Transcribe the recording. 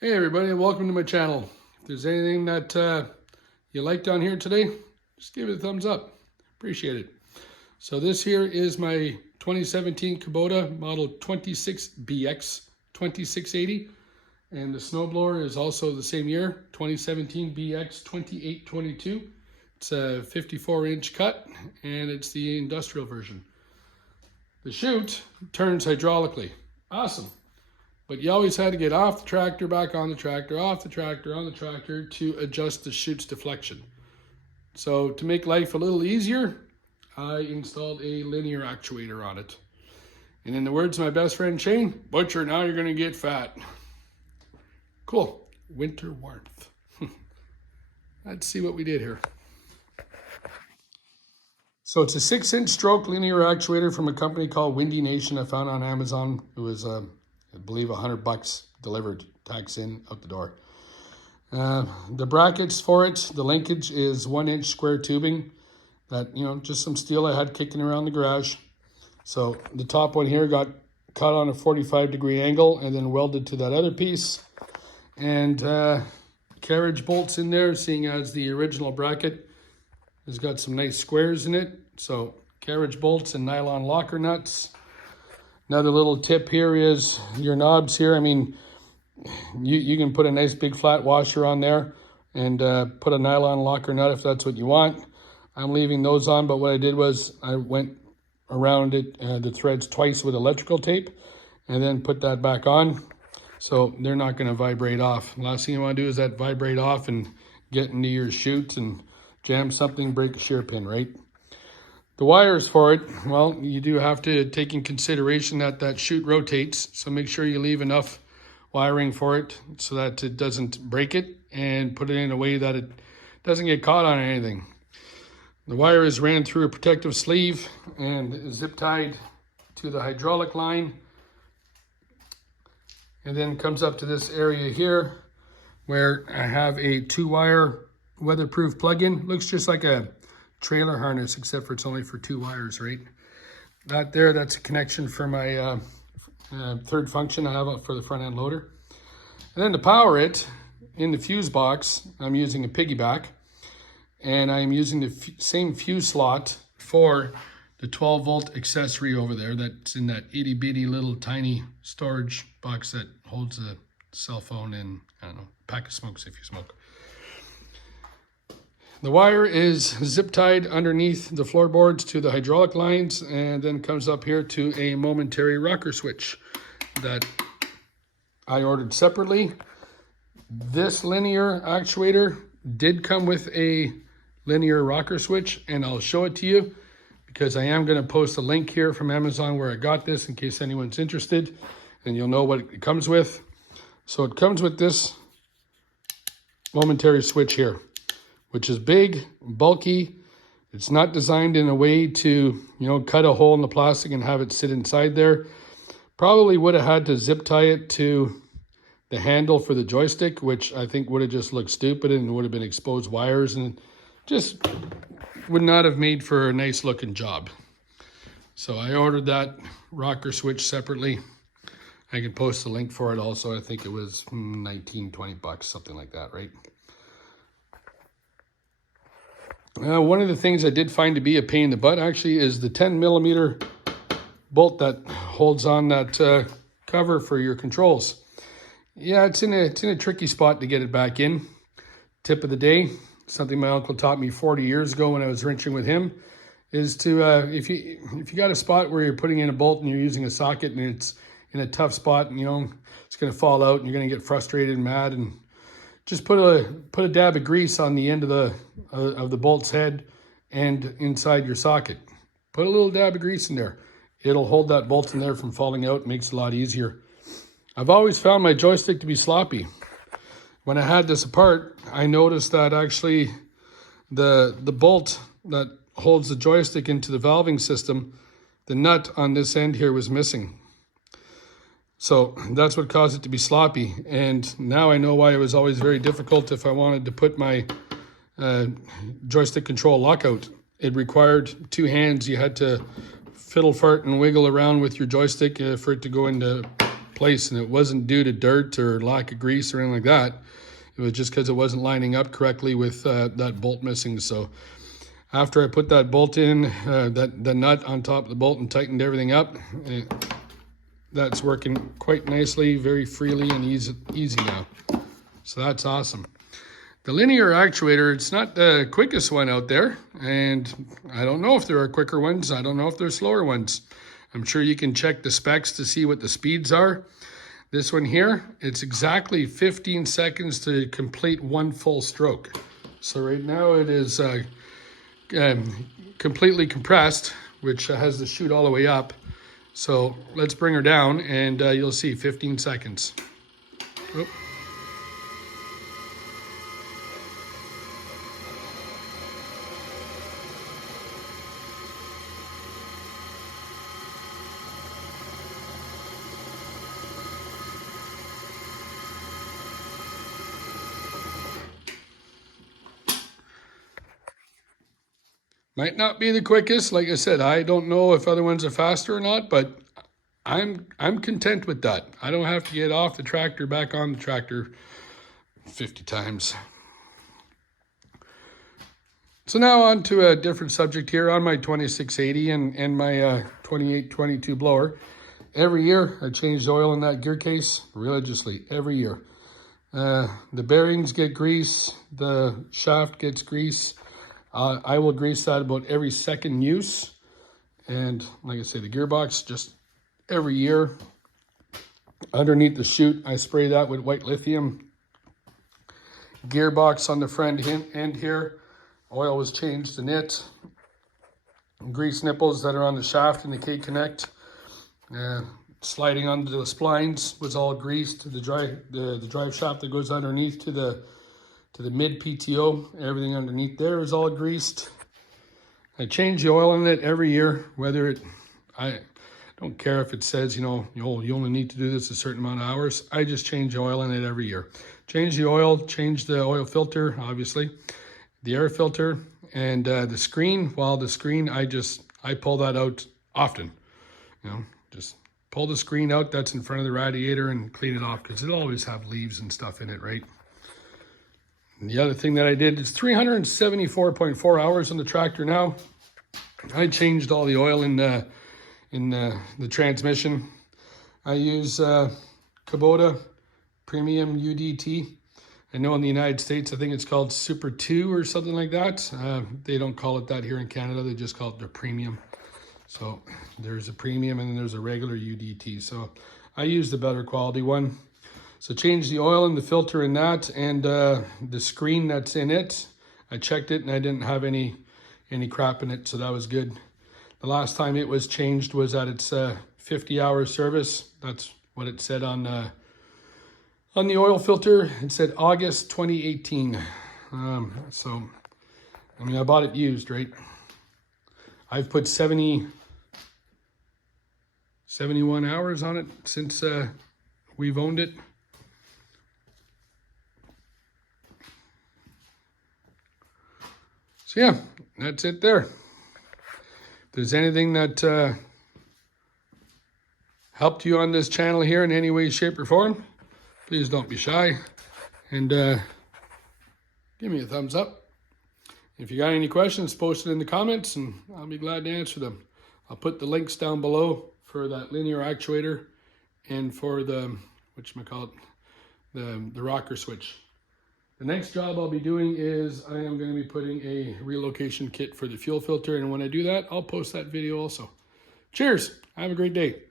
Hey everybody, welcome to my channel. If there's anything that you liked on here today, just give it a thumbs up. Appreciate it. So this here is my 2017 Kubota model 26BX2680, and the snowblower is also the same year, 2017 BX2822. It's a 54-inch cut, and it's the industrial version. The chute turns hydraulically. Awesome. But you always had to get off the tractor, back on the tractor, off the tractor, on the tractor to adjust the chute's deflection. So to make life a little easier, I installed a linear actuator on it. And in the words of my best friend Shane, butcher, now you're gonna get fat. Cool, winter warmth. Let's see what we did here. So it's a 6-inch stroke linear actuator from a company called Windy Nation I found on Amazon. It was I believe $100 delivered, tax in, out the door. The brackets for it, the linkage is 1-inch square tubing that, just some steel I had kicking around the garage. So the top one here got cut on a 45-degree angle and then welded to that other piece. And carriage bolts in there, seeing as the original bracket has got some nice squares in it. So carriage bolts and nylon locker nuts. Another little tip here is your knobs here. I mean, you can put a nice big flat washer on there and put a nylon locker nut if that's what you want. I'm leaving those on, but what I did was I went around it, the threads twice with electrical tape and then put that back on. So they're not gonna vibrate off. Last thing you wanna do is that vibrate off and get into your chute and jam something, break a shear pin, right? The wires for it, well, you do have to take in consideration that that chute rotates, so make sure you leave enough wiring for it so that it doesn't break it, and put it in a way that it doesn't get caught on anything. The wire is ran through a protective sleeve and zip tied to the hydraulic line, and then comes up to this area here where I have a 2-wire weatherproof plug-in. Looks just like a trailer harness, except for it's only for 2 wires, right? That there, that's a connection for my third function I have for the front end loader. And then to power it, in the fuse box, I'm using a piggyback, and I'm using the same fuse slot for the 12-volt accessory over there that's in that itty bitty little tiny storage box that holds a cell phone and, I don't know, a pack of smokes if you smoke. The wire is zip tied underneath the floorboards to the hydraulic lines, and then comes up here to a Momentary rocker switch that I ordered separately. This linear actuator did come with a linear rocker switch, and I'll show it to you because I am going to post a link here from Amazon where I got this in case anyone's interested, and you'll know what it comes with. So it comes with this Momentary switch here, which is big, bulky. It's not designed in a way to, cut a hole in the plastic and have it sit inside there. Probably would have had to zip tie it to the handle for the joystick, which I think would have just looked stupid and would have been exposed wires and just would not have made for a nice looking job. So I ordered that rocker switch separately. I can post a link for it also. I think it was 19, 20 bucks, something like that, right? One of the things I did find to be a pain in the butt actually is the 10mm bolt that holds on that cover for your controls. Yeah, it's in a tricky spot to get it back in. Tip of the day, something my uncle taught me 40 years ago when I was wrenching with him, is to if you got a spot where you're putting in a bolt and you're using a socket and it's in a tough spot and it's going to fall out and you're going to get frustrated and mad, and just put a dab of grease on the end of the bolt's head and inside your socket. Put a little dab of grease in there. It'll hold that bolt in there from falling out. Makes it a lot easier. I've always found my joystick to be sloppy. When I had this apart, I noticed that actually the bolt that holds the joystick into the valving system, the nut on this end here was missing. So that's what caused it to be sloppy. And now I know why it was always very difficult if I wanted to put my joystick control lockout. It required 2 hands. You had to fiddle, fart, and wiggle around with your joystick for it to go into place, and it wasn't due to dirt or lack of grease or anything like that. It was just because it wasn't lining up correctly with that bolt missing. So after I put that bolt in, the nut on top of the bolt, and tightened everything up, that's working quite nicely, very freely and easy now. So that's awesome. The linear actuator, it's not the quickest one out there, and I don't know if there are quicker ones. I don't know if there are slower ones. I'm sure you can check the specs to see what the speeds are. This one here, it's exactly 15 seconds to complete one full stroke. So right now it is completely compressed, which has the chute all the way up. So let's bring her down, and you'll see 15 seconds. Oop. Might not be the quickest. Like I said, I don't know if other ones are faster or not, but I'm content with that. I don't have to get off the tractor, back on the tractor 50 times. So now on to a different subject here on my 2680 and my 2822 blower. Every year I change the oil in that gear case religiously, every year. The bearings get grease, the shaft gets grease. I will grease that about every second use. And like I say, the gearbox, just every year. Underneath the chute, I spray that with white lithium. Gearbox on the front end here, oil was changed in it. Grease nipples that are on the shaft in the K-connect. Sliding onto the splines was all greased. The drive shaft that goes underneath to the mid PTO, everything underneath there is all greased. I change the oil in it every year, I don't care if it says, you know, you only need to do this a certain amount of hours. I just change the oil in it every year. Change the oil, change the oil filter, obviously, the air filter, and the screen. Well, the screen, I pull that out often. You know, just pull the screen out that's in front of the radiator and clean it off, because it'll always have leaves and stuff in it, right? And the other thing that I did is 374.4 hours on the tractor now. I changed all the oil in the transmission. I use Kubota Premium UDT. I know in the United States, I think it's called Super 2 or something like that. They don't call it that here in Canada. They just call it the Premium. So there's a Premium and then there's a regular UDT. So I use the better quality one. So change the oil and the filter in that, and the screen that's in it. I checked it and I didn't have any crap in it, so that was good. The last time it was changed was at its 50-hour service. That's what it said on the oil filter. It said August 2018. So, I mean, I bought it used, right? I've put 71 hours on it since we've owned it. So yeah, that's it there. If there's anything that helped you on this channel here in any way, shape, or form, please don't be shy and give me a thumbs up. If you got any questions, post it in the comments and I'll be glad to answer them. I'll put the links down below for that linear actuator and for the, whatchamacallit, the rocker switch. The next job I'll be doing is I am going to be putting a relocation kit for the fuel filter, and when I do that, I'll post that video also. Cheers! Have a great day.